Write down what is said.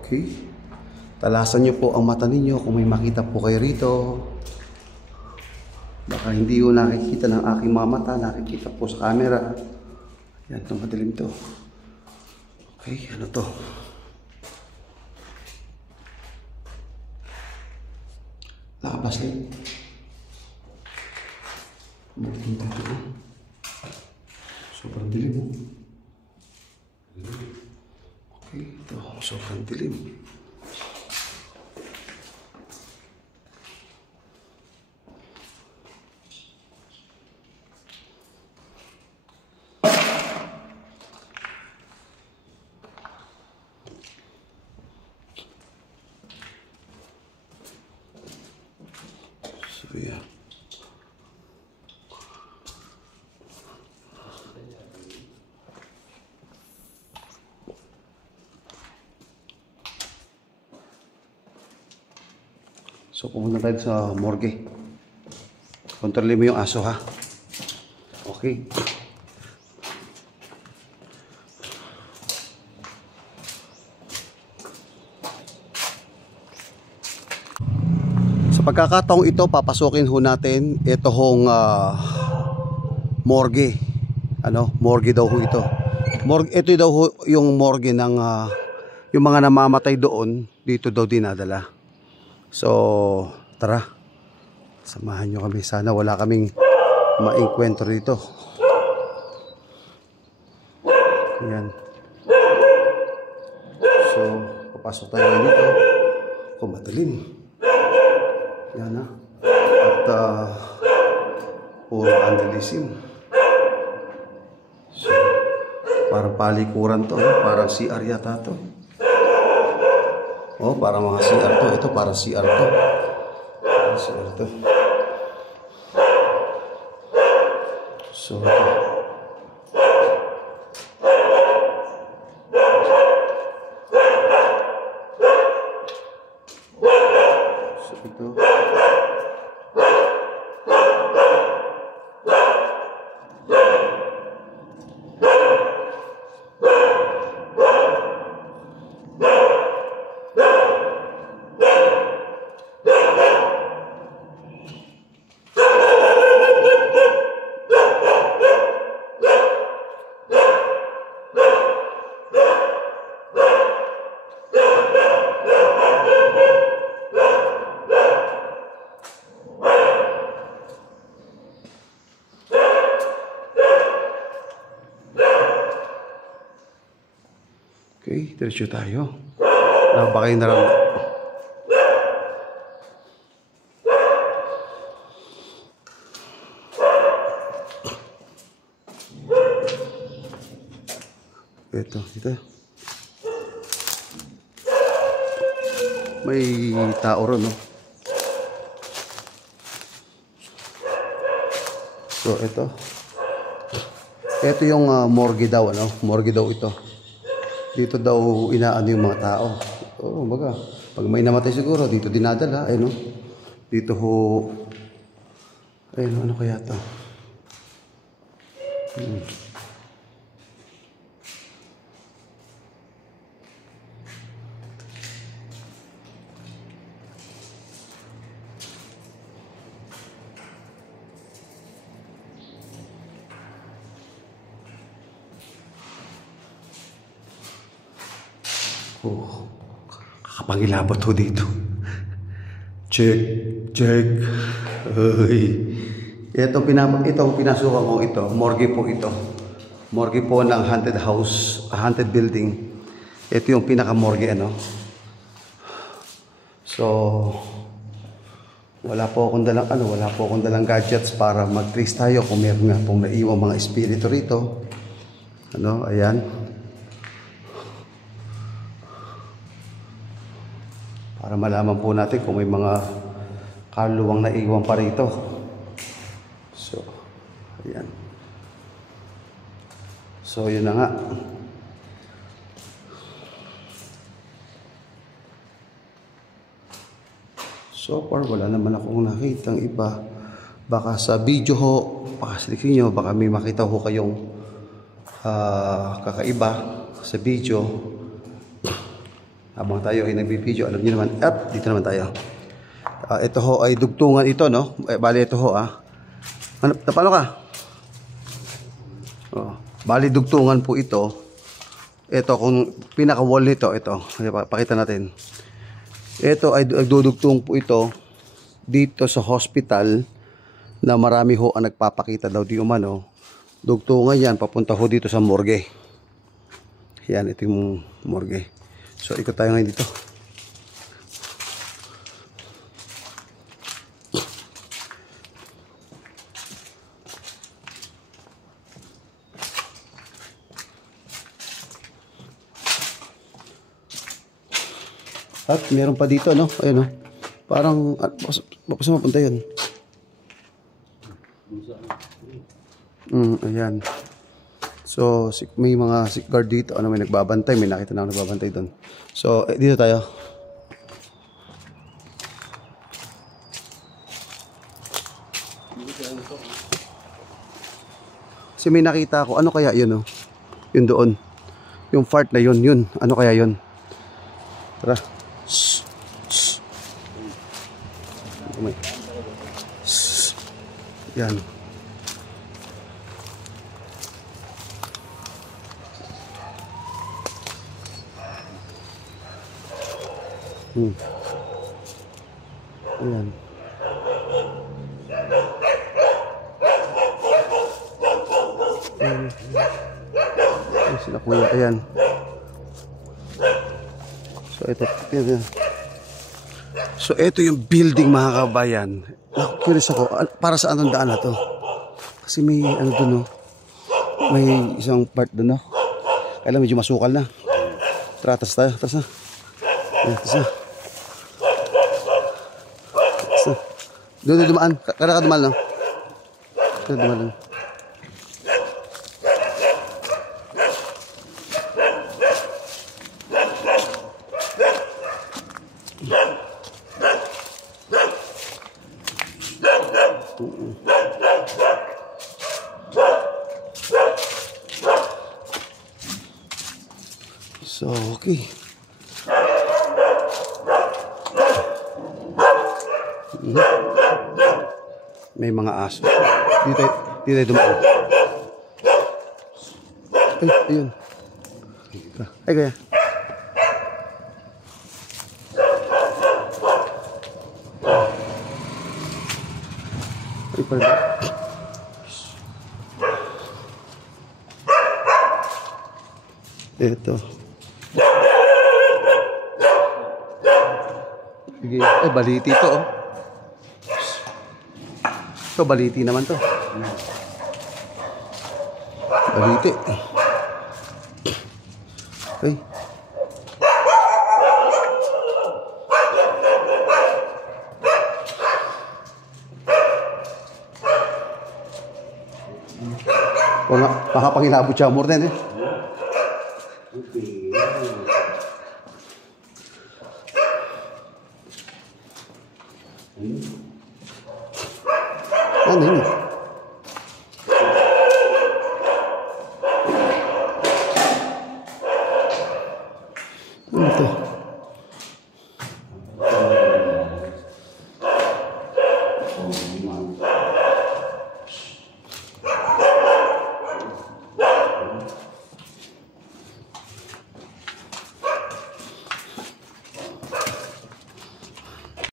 Okay. Talasan nyo po ang mata ninyo kung may makita po kayo rito. Baka hindi ko nakikita ng aking mga mata, nakikita po sa camera. Yan, itong madilim to. Okay, ano to? Nakapaslit. Magpunta ito. Sobrang dilim. Okay, ito. Sobrang dilim. So, yeah. So, pumunta tayo sa morgue. Kontrolin mo yung aso, ha? Okay. Sa pagkakataong ito, papasukin ho natin ito hong morgue. Morgue daw ho ito. Ito daw ho yung morgue ng yung mga namamatay doon, dito daw dinadala. So, tara. Samahan nyo kami. Sana wala kaming ma-enkwentro dito. Ayan. So, papasok tayo dito. Kung matalim. Yan, ha. At, puro vandalism. So, parang palikuran to. Parang CR yata to. Oh, para mga CR to. Ito para CR to. CR to. So, ito. So, ito. Okay, diretso tayo. Baka yung naramdaman. Ito. May tao ron, no? So, ito. Ito yung morgue daw, Morgue daw ito. Dito daw inaano yung mga tao. Oo, baga. Pag may namatay siguro, dito dinadala. Ayun, no? Dito ho. Ayun, ano kaya ito? Oh, kakapangilabot ho dito. Check. Ay. Itong pinasukan ko ito, morgue po ito. Morgue po ng haunted house, haunted building. Ito yung pinaka-morgue, So, wala po akong dalang gadgets para mag-trace tayo kung meron nga pong naiwang mga espiritu rito. Ayan. Para malaman po natin kung may mga kaluluwang naiwan pa rito. So, ayan. So, yun na nga. So far, wala naman akong nakitang iba. Baka sa video ho, pakaslikin nyo, baka may makita ho kayong kakaiba sa video. Habang tayo ay nagbibideo, alam niyo naman, at dito naman tayo. Ito ho ay dugtungan ito, no? Bali ito ho, Napalo ka? Bali dugtungan po ito. Ito, kung pinaka-wall nito, ito. Pakita natin. Ito ay dudugtong po ito dito sa hospital na marami ho ang nagpapakita daw di umano. Dugtungan yan, papunta ho dito sa morgue. Yan, ito yung morgue. So, ikot tayo ngayon dito. At meron pa dito, no? Ayun, no? Parang, saan mapunta yun? Ayan. So, may mga sick guard dito. Ano, may nagbabantay. May nakita na ako nagbabantay doon. So, dito tayo. Kasi may nakita ako. Ano kaya yun, no? Yun doon. Yung fart na yun. Yun. Ano kaya yun? Tara. Shh. Shh. Shh. Yan. Ayan. Ayan sila kuya. Ayan. So ito. So ito yung building, mga kabayan. Curious ako. Para saan ang daan na to? Kasi may ano doon, no? May isang part doon, no? Kailan medyo masukal na. Tara, tas tayo. Tas na. Tas na. Doon dumaan. Kada ka dumaan, no? Kada dumaan lang. So, okay. May mga aso. Dito tayo dumaan. Ay, ayun. Ay, kaya. Ay, pala. Ito. Sige. Ay, baliti ito, oh. Ito, baliti naman to. Baliti. Ay. Makapangilabot siya more din, eh. Ano yun? Ano ito?